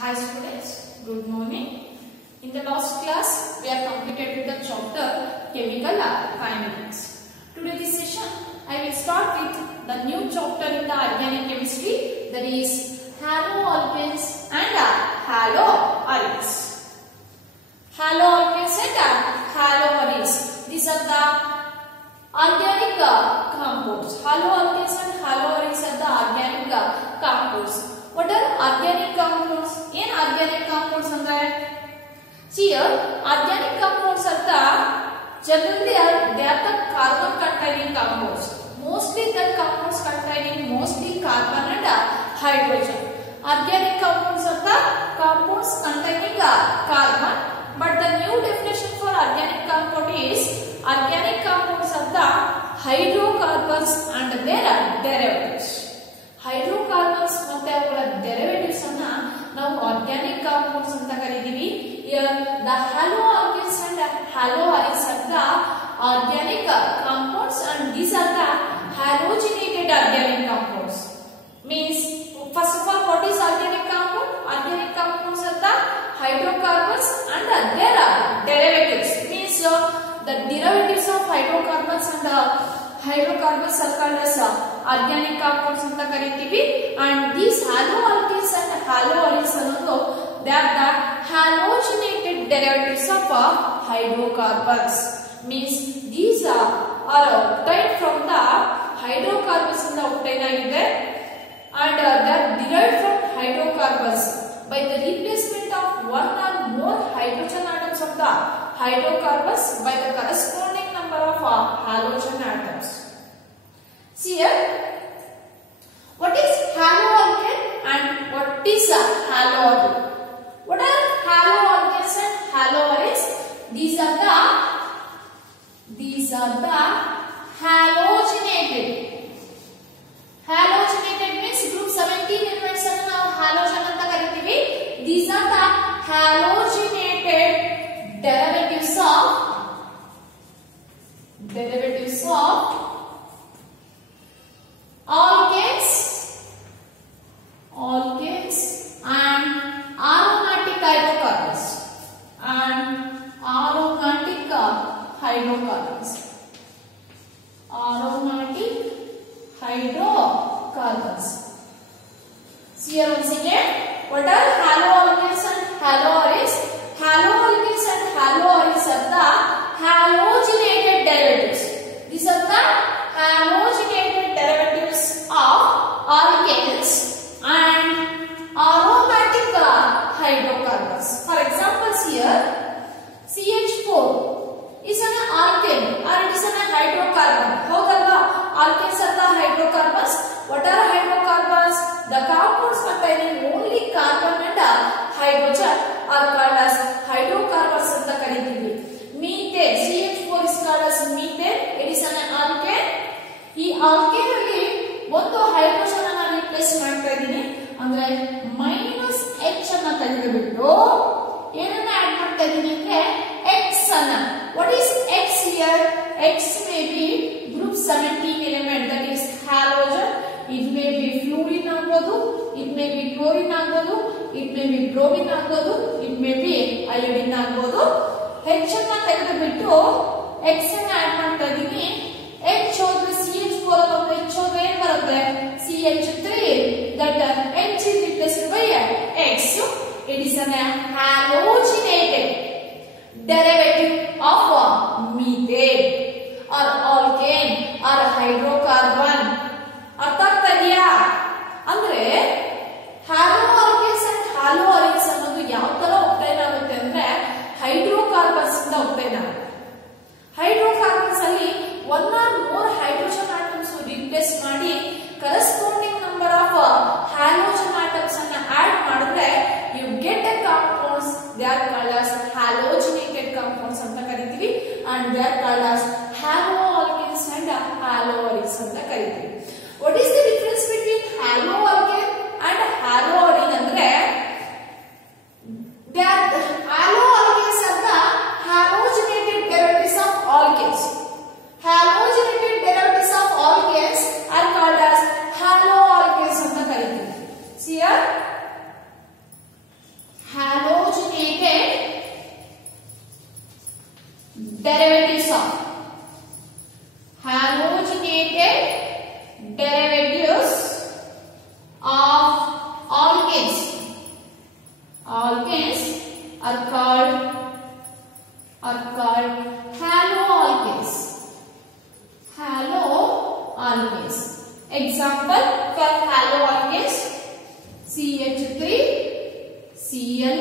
Hi students, good morning. In the last class, we have completed with the chapter Chemical Kinetics. Today this session, I will start with the new chapter in the organic chemistry, that is haloalkanes and haloaryls. Haloalkanes and haloaryls. These are the organic compounds. Haloalkanes and haloaryls are the organic compounds. What are organic compounds? In organic compounds andre here organic compounds are the generally they are the carbon containing compounds. Mostly that compounds containing mostly carbon and hydrogen. Organic compounds are the compounds containing carbon, but the new definition for organic compound is organic compounds are the hydrocarbons and their derivatives. Hydrocarbons ಮತ್ತೆ ಅವರ derivatives ಅನ್ನ ನಾವು organic compounds ಅಂತ ಕರೀತೀವಿ. The haloalkanes and haloaryls are the organic compounds and these are the halogenated organic compounds. Means first of all, what is organic compound? Organic compounds are the hydrocarbons and their derivatives. Means the derivatives of hydrocarbons and hydrocarbons are called as organic compounds anta karitivi, and these haloalkanes and haloaryls ಅನ್ನೋದು they are the halogenated derivatives of hydrocarbons. Means these are obtained from the hydrocarbons ಇಂದ obtained ಆಗಿದೆ and they are derived from hydrocarbons by the replacement of one or more hydrogen atoms of the hydrocarbons by the corresponding number of halogen atoms. See here, what is haloalkane and what is haloaryl? What are haloalkanes and haloaryls? These are the halogenated. Halogenated means group 17 elements annu ನಾವು halogen ಅಂತ ಕರೀತೀವಿ. These are the halogenated derivatives of alkanes and aromatic hydrocarbons See here once again, what are haloalkanes and haloaryls? Haloalkanes and haloaryls are the halogenated derivatives. These are the halogenated derivatives of alkanes and aromatic hydrocarbons. For examples here, CH4 is an alkane or it is a hydrocarbon. Howdalva? Alkanes are the hydrocarbons. What are hydrocarbons? The compounds containing only carbon and hydrogen are called as hydrocarbons anta karitivi. Methane, CH4 is called as methane. It is an alkane. ಈ alkane ಅಲ್ಲಿ ಒಂದು hydrogen ಅನ್ನು replace ಮಾಡ್ತಾ ಇದೀನಿ ಅಂದ್ರೆ -H ಅನ್ನು ತೆಗೆದುಬಿಟ್ಟು ಏನನ್ನ ಆಡ್ ಮಾಡ್ತಾ ಇದೀನಿ ಅಂದ್ರೆ X ಅನ್ನ. What is X here? X may be group 17 element, that is halogen. It may be fluorine ಆಗಬಹುದು, it may be chlorine ಆಗಬಹುದು, it may be bromine ಆಗಬಹುದು, it may be iodine ಆಗಬಹುದು. H ಅನ್ನ ತೆಗೆದುಬಿಟ್ಟು X ಅನ್ನ add ಮಾಡ್ತಾ ಇದೀನಿ. H ಹೋದ್ರೆ CH4 ಹೋದ್ರೆ H ಹೋದ್ರೆ ಏನು ಬರುತ್ತೆ? CH3. That H is replaced by X. It is an halogenated derivative of methane or alkane or hydrocarbon. ಅರ್ಥ ಆಗ್ತಾ ಇದೆಯಾ? ಅಂದ್ರೆ haloalkanes and haloaryls ಅನ್ನೋದು ಯಾವ ತರ obtain ಆಗುತ್ತೆ ಅಂದ್ರೆ hydrocarbons ಇಂದ obtain ಆಗುತ್ತೆ. Hydrocarbons ಅಲ್ಲಿ one or more hydrogen atoms replace ಮಾಡಿ corresponding number of halogen atoms ಅನ್ನ add ಮಾಡಿದ್ರೆ you get a compounds. They are called as halogenated compounds ಅಂತ ಕರೀತೀವಿ and they are called as haloalkanes and haloaryls ಅಂತ ಕರೀತೀವಿ. What is the difference between haloalkane and haloaryl ಅಂದ್ರೆ they are haloalkanes are the halogenated derivatives of alkanes. Halogenated derivatives of alkanes are called as haloalkanes ಅಂತ ಕರೀತೀವಿ. See here, derivatives of halogenated derivatives of alkanes. Alkanes are called haloalkanes. Haloalkanes. Example for haloalkanes: CH3 Cl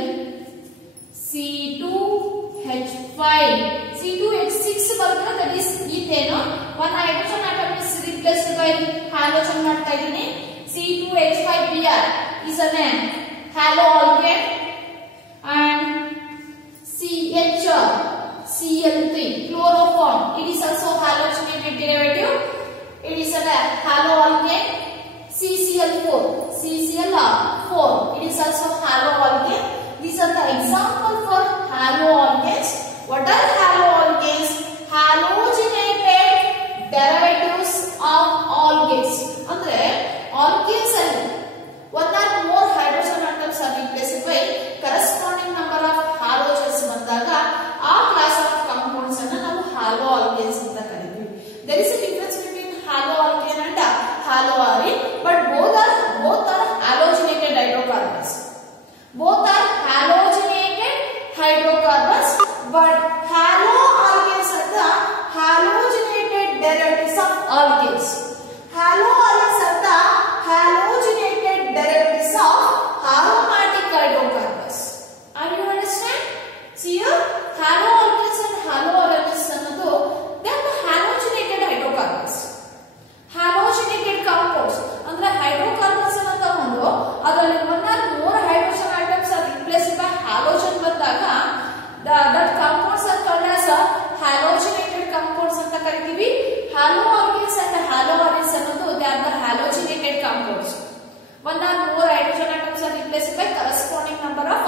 C2H5 C2H6 ಬರುತ್ತೆ, that is ethane. One hydrogen atom is replaced by halogen ಮಾಡ್ತಾ ಇದೀನಿ. C2H5Br is an haloalkane, and CH3 chloroform, it is also halogenated derivative. It is a haloalkane. CCl4 it is also haloalkane. These are the example for haloalkanes. What are haloalkanes? Halogenated derivatives of alkanes. Andre alkanes alli one or more hydrogen atoms are replaced by corresponding number of halogens ಬಂದಾಗ ಆ class of compounds ಅನ್ನು ನಾವು haloalkanes ಅಂತ ಕರೀತೀವಿ. There is a difference between haloalkane and haloarine, but both are halogenated hydrocarbons. Both are halogenated hydrocarbons, but haloalkanes are the halogenated derivatives of alkanes. Haloarenes are the halogenated derivatives of aromatic hydrocarbons. Are you understand? See here, haloalkanes and haloarenes ಅನ್ನೋದು they are the halogenated hydrocarbons. Halogenated compounds ಅಂದ್ರೆ hydrocarbons ಅನ್ನು ತಗೊಂಡು ಅದರಲ್ಲಿ one or more hydrogen atoms are replaced by halogen ಬಂದಾಗ that compounds are called as halogenated compounds ಅಂತ ಕರೀತೀವಿ. Haloalkanes and haloarenes ಅನ್ನೋದು they are the halogenated compounds. One or more hydrogen atoms are replaced by corresponding number of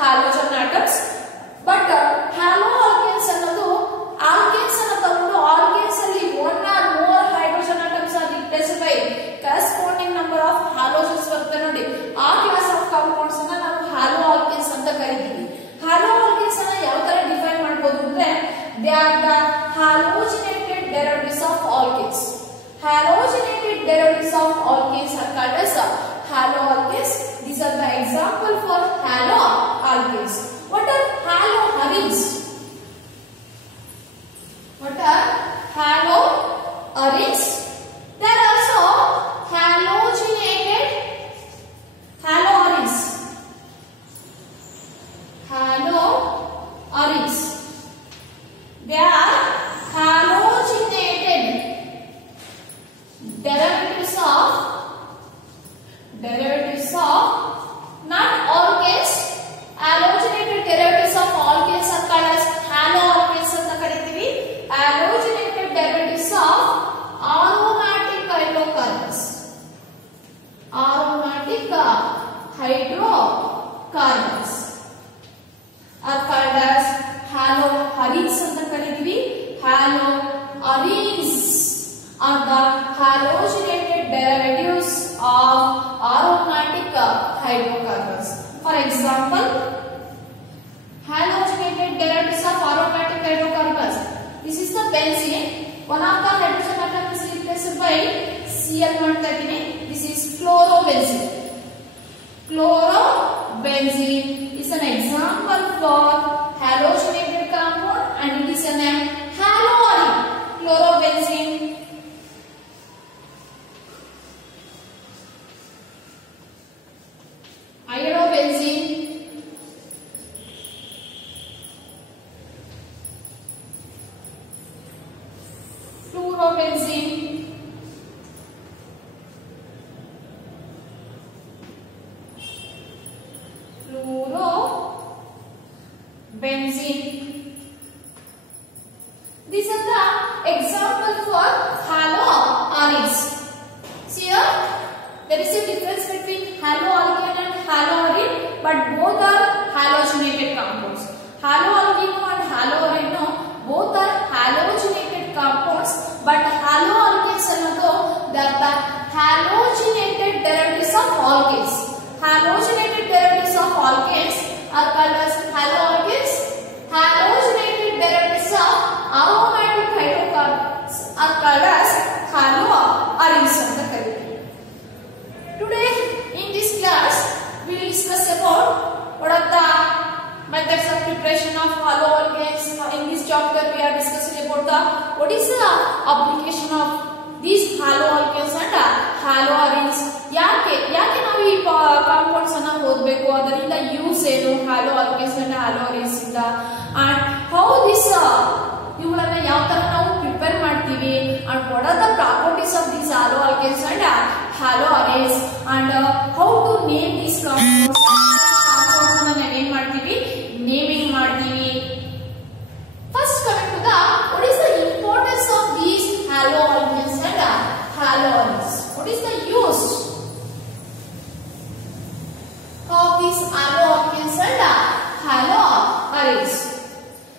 halogen atoms. But haloalkanes ಅನ್ನೋದು alkanes ಅನ್ನು ತಗೊಂಡು alkanes ಅಲ್ಲಿ one or more hydrogen atoms are replaced by corresponding number of halogens ಬರುತ್ತೆ ನೋಡಿ, ಆ class of compounds ಅನ್ನು ನಾವು haloalkanes ಅಂತ ಕರೀತೀವಿ. Haloalkanes ಅನ್ನು ಯಾವ ತರ ಡಿಫೈನ್ ಮಾಡಬಹುದು ಅಂದ್ರೆ they are the halogenated derivatives of alkanes. Halogenated derivatives of alkanes are called as haloalkanes. These are the example for haloalkanes. What are haloarenes? What are haloarenes? They are also halogenated haloarenes. Haloarenes. They are halogenated derivatives of not alkanes. Halogenated derivatives of alkanes are called as haloalkanes ಅಂತ ಕರೀತೀವಿ. Halogenated derivatives of aromatic hydrocarbons. Aromatic hydrocarbons are called as haloarenes ಅಂತ ಕರೀತೀವಿ. Haloarenes are the halogenated derivatives of aromatic hydrocarbons. For example, halogenated derivatives of aromatic hydrocarbons. This is the benzene. One of the hydrogen atom is replaced by Cl ಮಾಡ್ತಾ ಇದೀನಿ. This is chlorobenzene. Chlorobenzene is an example for halogenated compound and it is an haloarene. Chlorobenzene. Iodobenzene. Fluorobenzene. Fluorobenzene. These are the example for haloarenes. See here, there is a difference between haloalkane and haloarene, but both are halogenated compounds. Haloalkane and haloarene both are halogenated compounds, but haloalkanes ಅನ್ನೋದು they are the halogenated derivatives of alkanes. Halogenated derivatives of alkanes are called as haloalkanes. Halogenated derivatives of chapter we are discussing about the what is the application of these haloalkanes and haloarenes. ಯಾಕೆ ನಾವು ಈ compounds ಅನ್ನ ಓದಬೇಕು, ಅದರಿಂದ use ಏನು haloalkanes and haloarenes ಇಂದ, and how this ಇವುಗಳನ್ನ ಯಾವ ತರ ನಾವು ಪ್ರಿಪೇರ್ ಮಾಡ್ತೀವಿ, and what are the properties of these haloalkanes and haloarenes, and how to name these compounds. Compounds ಅನ್ನ ನಾವೇನ್ ಮಾಡ್ತೀವಿ, ನೇಮಿಂಗ್ ಮಾಡ್ತೀವಿ. First coming to the what is the importance of these haloalkanes and haloarenes. What is the use of these haloalkanes and haloarenes?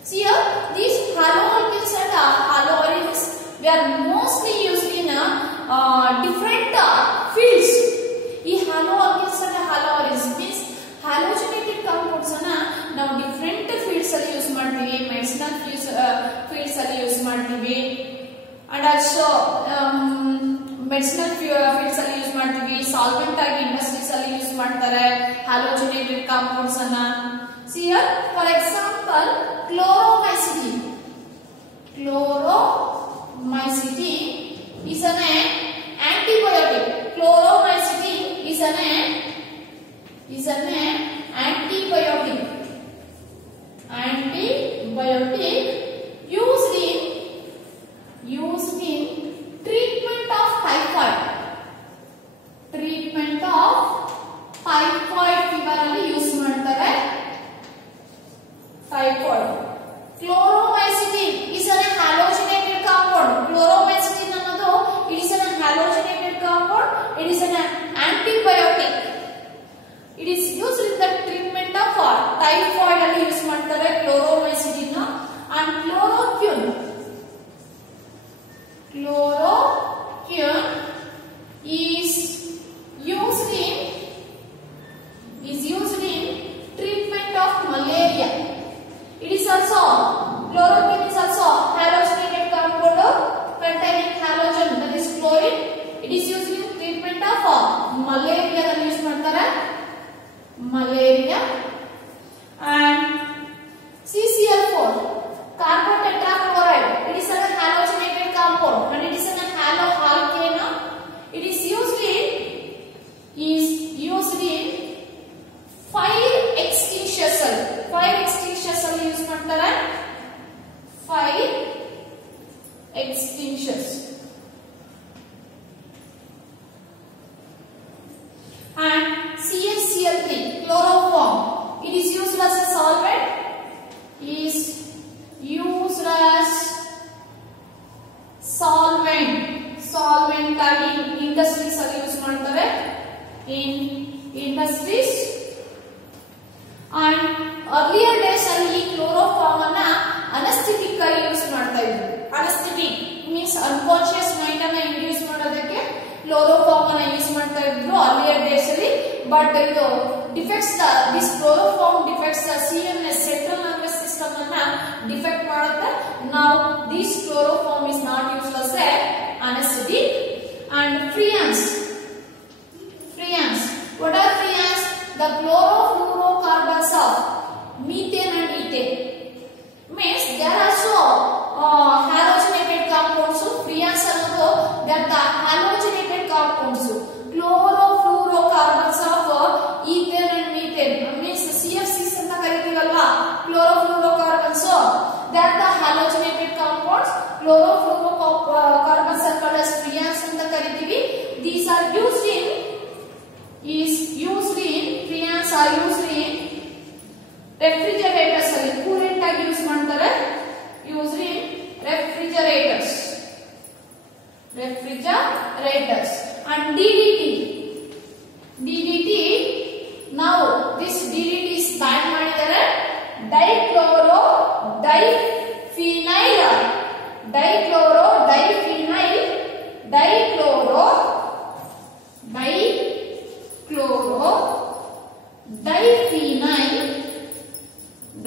See here, these haloalkanes and haloarenes we are mostly used in different fields. ಈ haloalkanes and haloarenes means halogenated compounds ಅನ್ನ ನಾವು different fields ಅಲ್ಲಿ use ಮಾಡ್ತೀವಿ, medicinal fields ಅಲ್ಲಿ use ಮಾಡ್ತೀವಿ, and also medicinal fields ಅಲ್ಲಿ use ಮಾಡ್ತೀವಿ, solvent ಆಗಿ ಇಂಡಸ್ಟ್ರೀಸ್ ಅಲ್ಲಿ ಯೂಸ್ ಮಾಡ್ತಾರೆ halogenated compounds ಅನ್ನ. See here, for example, chloromycetin is an antibiotic. Chloromycetin is an antibiotic used in treatment of typhoid fever ಅಲ್ಲಿ use ಮಾಡ್ತಾರೆ. typhoid. Chloromycetin is a halogenated compound. Chloromycetin ಅನ್ನೋದು it is a halogenated compound. It is an antibiotic. It is used in the treatment of typhoid ಅಲ್ಲಿ use ಮಾಡ್ತಾರೆ chloromycetin. And chloroquine is used in treatment of malaria. It is also chloroquine is also halogenated compound containing halogen, that is chlorine. It is used in treatment of malaria ಅಲ್ಲಿ use ಮಾಡ್ತಾರೆ malaria. And CCl4 carbon tetrachloride, it is a halogenated compound and it is a haloalkane. It is used in fire extinguishers ಅಲ್ಲಿ use ಮಾಡ್ತಾರೆ fire extinguishers. And CaCl3 chloroform, it is used as a solvent, solvent ಆಗಿ industries ಅಲ್ಲಿ use ಮಾಡ್ತಾರೆ in industries. And earlier days ಅಲ್ಲಿ chloroform ಅನ್ನ anesthetic ಆಗಿ use ಮಾಡ್ತಾ ಇದ್ರು. anesthetic means unconscious mind ಅನ್ನ ಇಂಡ್ಯೂಸ್ ಮಾಡೋದಕ್ಕೆ chloroform ಅನ್ನ ಯೂಸ್ ಮಾಡ್ತಾ ಇದ್ರು earlier days ಅಲ್ಲಿ. But ಇದು defects this chloroform defects the CNS central nervous system ಅನ್ನ defect ಮಾಡುತ್ತೆ. Now this chloroform is not used as a anesthetic. And freons, what are freons? The chlorofluorocarbons of methane and ethane. Means there are also halogenated compounds. Freons ಅನ್ನೋದು they are the halogenated compounds. Chlorofluorocarbons of ethane and methane means CFCs ಅಂತ ಕರೀತೀವಲ್ವಾ, chlorofluorocarbons, they are the halogenated compounds. Chlorofluorocarbons are called as freons ಅಂತ ಕರೀತೀವಿ. These are used in freons are used in refrigerators ಅಲ್ಲಿ coolant ಆಗಿ use ಮಾಡ್ತಾರೆ. used in refrigerators. And DDT now this DDT is ban ಮಾಡಿದ್ದಾರೆ.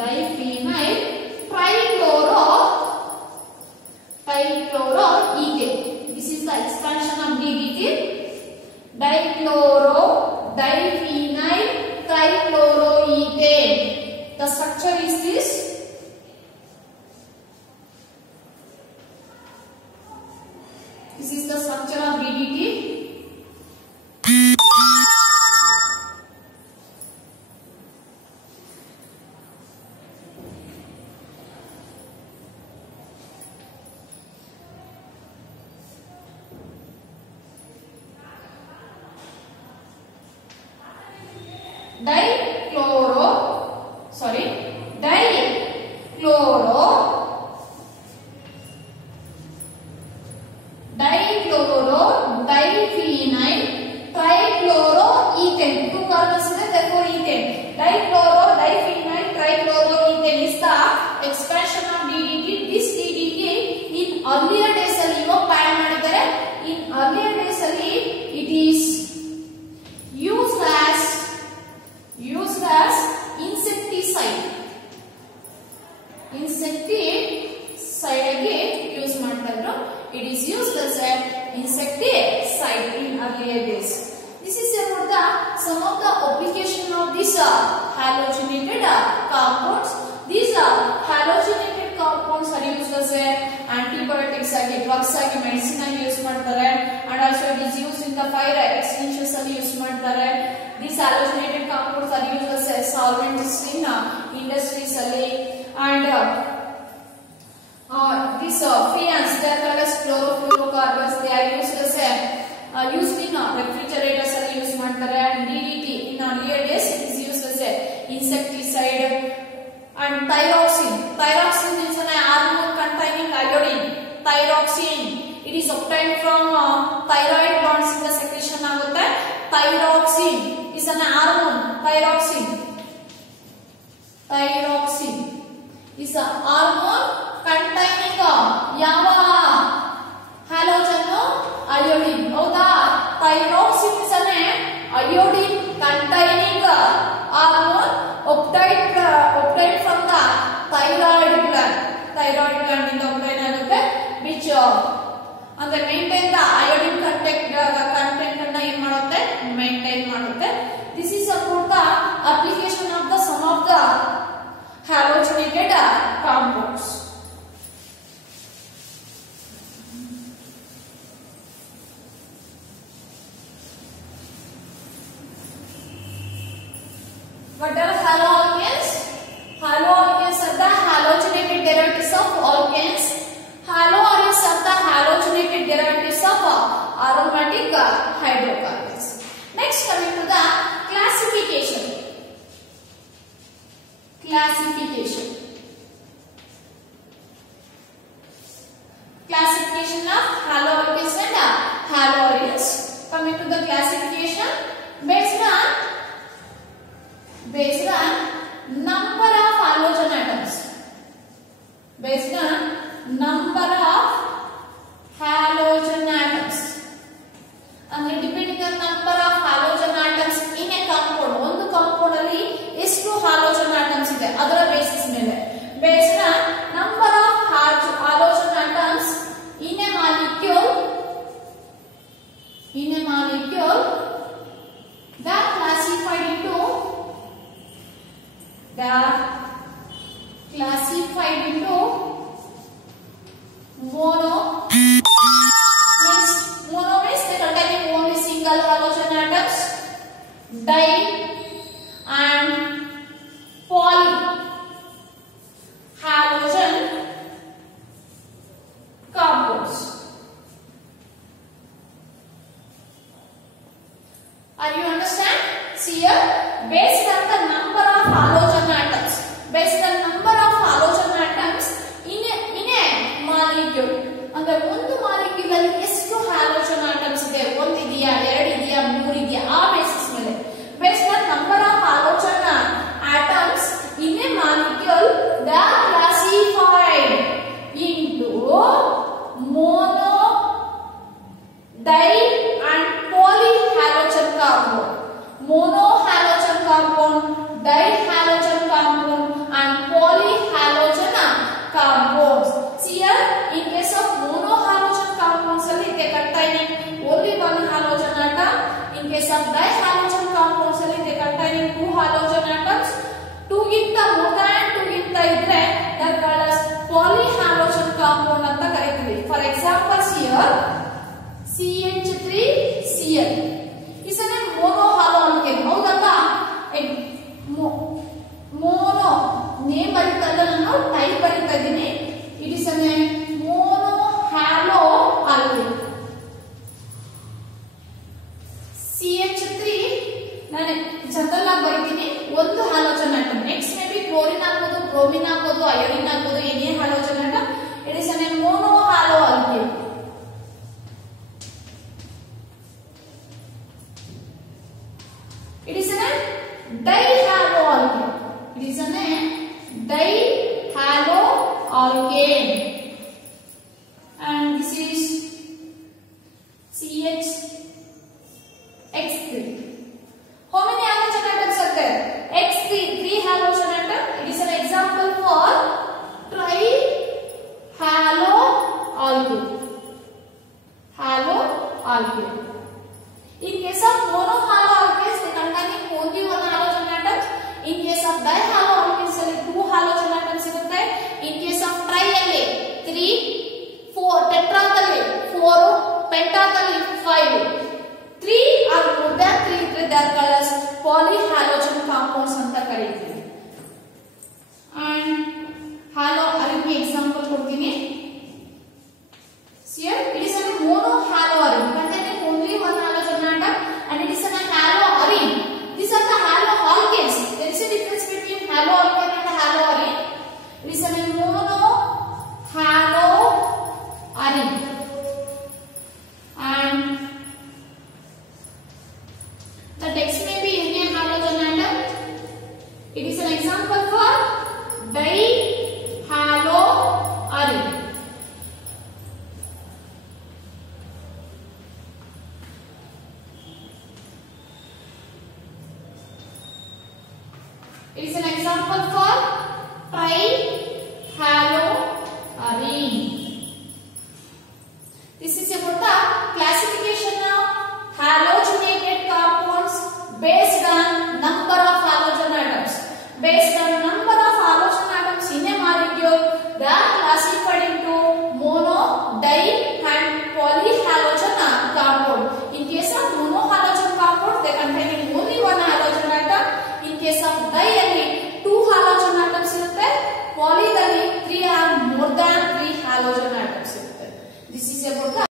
diphenyl trichloroethane. This is the expansion of DDT. Diphenyl trichloroethane. The structure is this. dichloro diphenyl trichloroethane. Two carbons ಇದೆ, therefore ethane. Dichloro diphenyl trichloroethane is the expansion of DDT. This DDT in earlier days ಅಲ್ಲಿ ಇವಾಗ ban ಮಾಡಿದ್ದಾರೆ. In earlier days ಅಲ್ಲಿ it is used as insecticide ಆಗಿ use ಮಾಡ್ತಾ ಇದ್ರು. It is used as an insecticide in earlier days. This is about the some of the application of this halogenated compounds. These halogenated compounds are used as antibiotics ಆಗಿ, drugs ಆಗಿ, medicine ಆಗಿ use ಮಾಡ್ತಾರೆ. And also it is used in the fire extinguishers ಅಲ್ಲಿ use ಮಾಡ್ತಾರೆ. These halogenated compounds are used as solvents in industries ಅಲ್ಲಿ. And these freons, they are called as chlorofluorocarbons. They are used as used in refrigerators ಅಲ್ಲಿ use ಮಾಡ್ತಾರೆ. And DDT in earlier days it is used as a insecticide. And thyroxine is an hormone containing iodine. Thyroxine, it is obtained from thyroid glands in the secretion ಆಗುತ್ತೆ. Thyroxine is an hormone. Thyroxine is a hormone containing ಯಾವ halogen iodine. ಹೌದಾ? Thyroxine is an iodine containing hormone obtained from the thyroid gland. Thyroid gland ಇಂದ obtained ಆಗುತ್ತೆ, which ಅಂದ್ರೆ maintain the iodine content ಅನ್ನ ಏನ್ ಮಾಡುತ್ತೆ, maintain ಮಾಡುತ್ತೆ. This is about the application of the some of the halogenated compounds. What are haloalkanes? Haloalkanes are the halogenated derivatives of alkanes. Haloaromates are the halogenated derivatives of aromatic hydrocarbons. Next, coming to the classification. Classification of haloalkanes and haloaromates. Coming to the classification based on number of halogen atoms. Based on number of halogen atoms. ಅಂದ್ರೆ depending on number of halogen atoms in a compound. ಒಂದು compound ಅಲ್ಲಿ ಎಷ್ಟು halogen atoms ಇದೆ ಅದರ basis ಮೇಲೆ. Based on number of halogen atoms in a molecule, they are classified into mono. Mono means they contain only single halogen atoms. Di and poly halogen compounds. Are you understand? See here, based on the number of halogen atoms, in a molecule. ಅಂದ್ರೆ ಒಂದು molecule ಅಲ್ಲಿ ಎಷ್ಟು halogen atoms ಇದೆ, ಒಂದು ಇದೆಯಾ, ಎರಡು ಇದೆಯಾ, ಮೂರು ಇದೆಯಾ, ಆ ಬೇಸಿಸ್ ಮೇಲೆ. Based ಕ್ಲೋರಿನ್ ಹಾಕೋದು, ಬ್ರೋಮಿನ್ ಹಾಕೋದು, ಅಯೋಡಿನ್ ಹಾಕೋದು, ಏನೇ halogen atom. It is N mono hello alkane. It is a dihaloalkane. It is a dihaloalkane. And this is CH(X3). How many halogen atoms are there? X3, 3 halogen atom. It is an example for trihaloalkane. Haloalkane. In case of monohaloalkanes, they contain only one halogen atom. In case of dihaloalkanes, 2 halogen atoms irutte. In case of tri-alkane, 3, 4, tetraalkane, 4, pentalkane, 5. 3 or more than 3 they are called as polyhalogen compounds anta kareeತೀವಿ. And halo arine example ಕೊಡ್ತೀನಿ. Here it is a monohaloarine containing only one halogen atom, and it is a haloarine. These are the haloalkanes. There is a difference between haloalkane and haloarine. It is a monohaloarine. And the text may be any halogen atom. It is an example for dihaloarine. It is an example for trihaloarine.